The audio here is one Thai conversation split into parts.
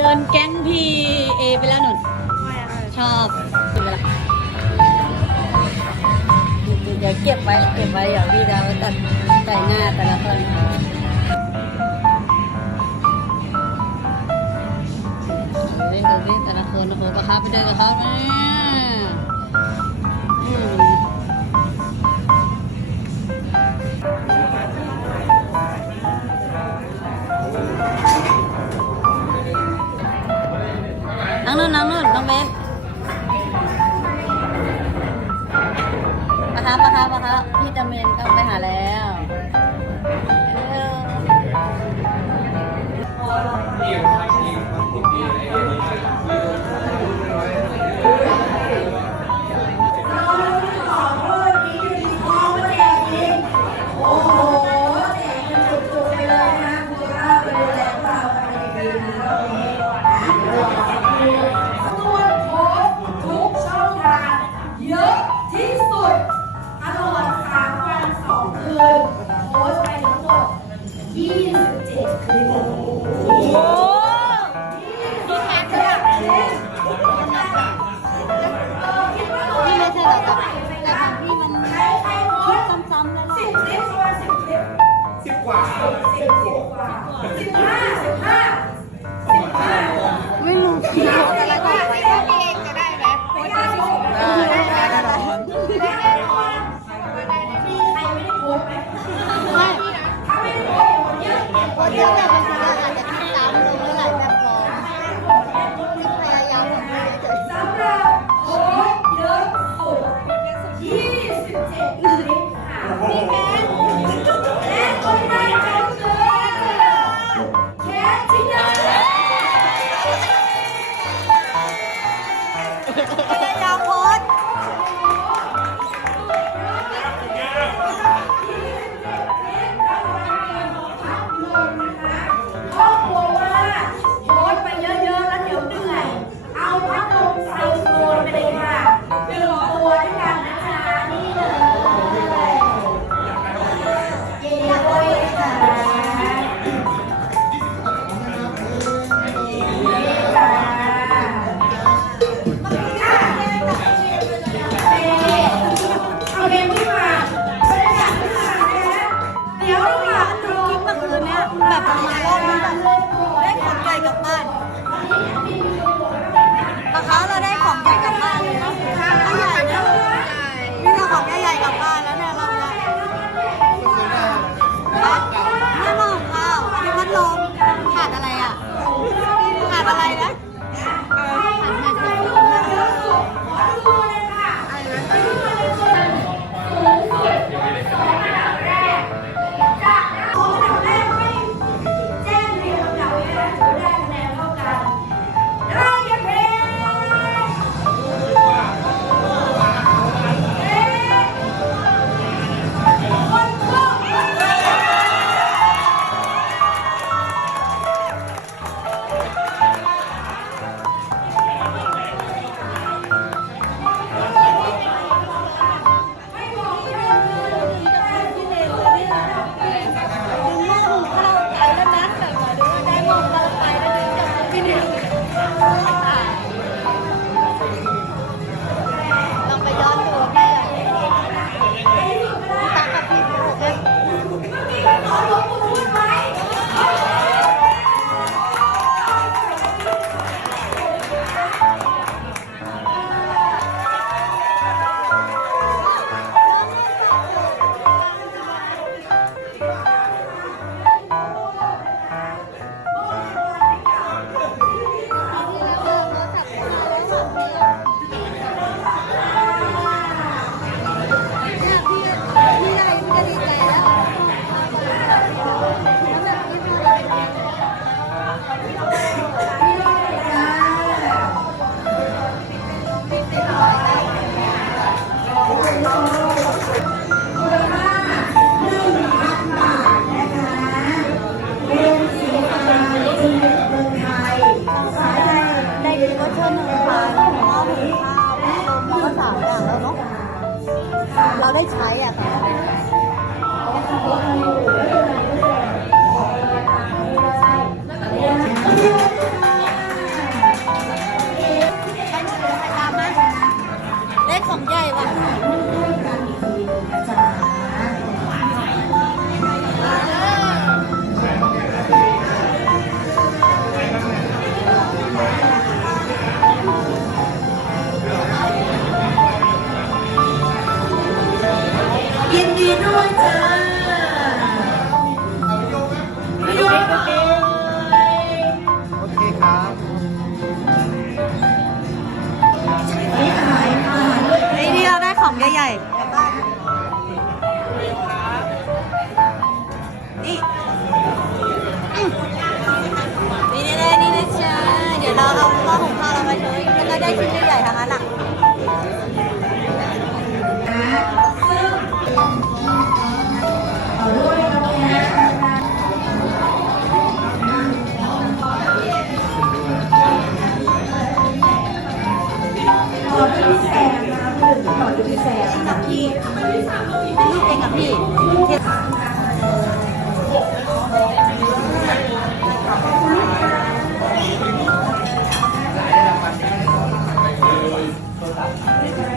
เดินแก๊งพีเอไปแล้วหนุนชอบเดี๋ยวเก็บไว้เก็บไว้เดี๋ยวพี่จะตัดแต่งหน้าแต่ละคนเล่นดูเล่นแต่ละคนโอ้โหประคับไปเดินกับเขาเนี่ น้องเม้นปะคบมาครับมาครับพี่จำเมนก็ไปหาแล้วเออ Ah!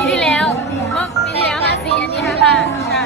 ปีที่แล้วเมื่อปีที่แล้วมาสีอันนี้ค่ะใช่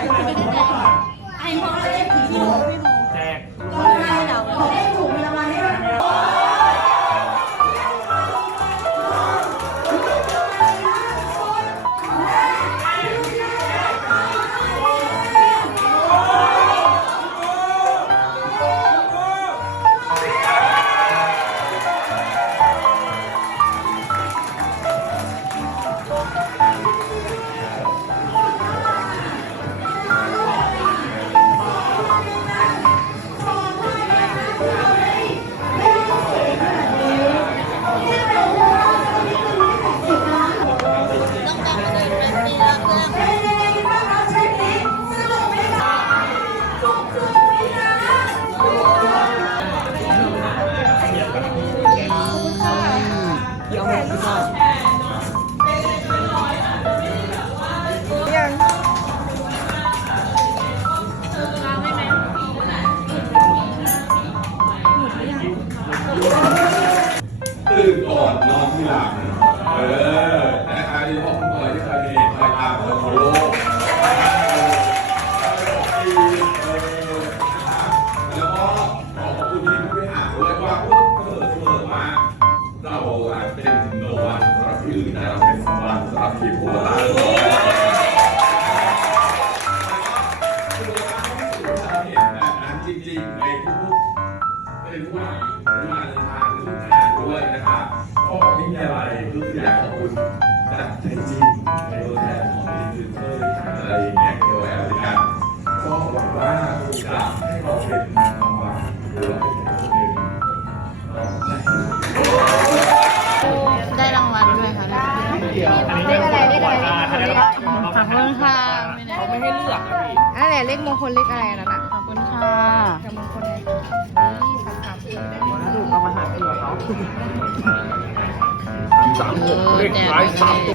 ก็คืออยากขอบคุณจากใจจริงในตัวแทนของดิจิทัลอะไรอย่างเงี้ยเกี่ยวกับอะไรกันก็หวังว่าจะให้เราเป็นรางวัลหรือว่าเป็นคนหนึ่งเราได้ได้รางวัลด้วยค่ะเลขอะไรเลขอะไรขอบคุณค่ะเขาไม่ให้เลือกนะพี่นั่นแหละเลขมงคลเลขอะไรนั่นน่ะขอบคุณค่ะกับมงคลเลยนี่สามสามสี่ถูกก็มาหา 然后可。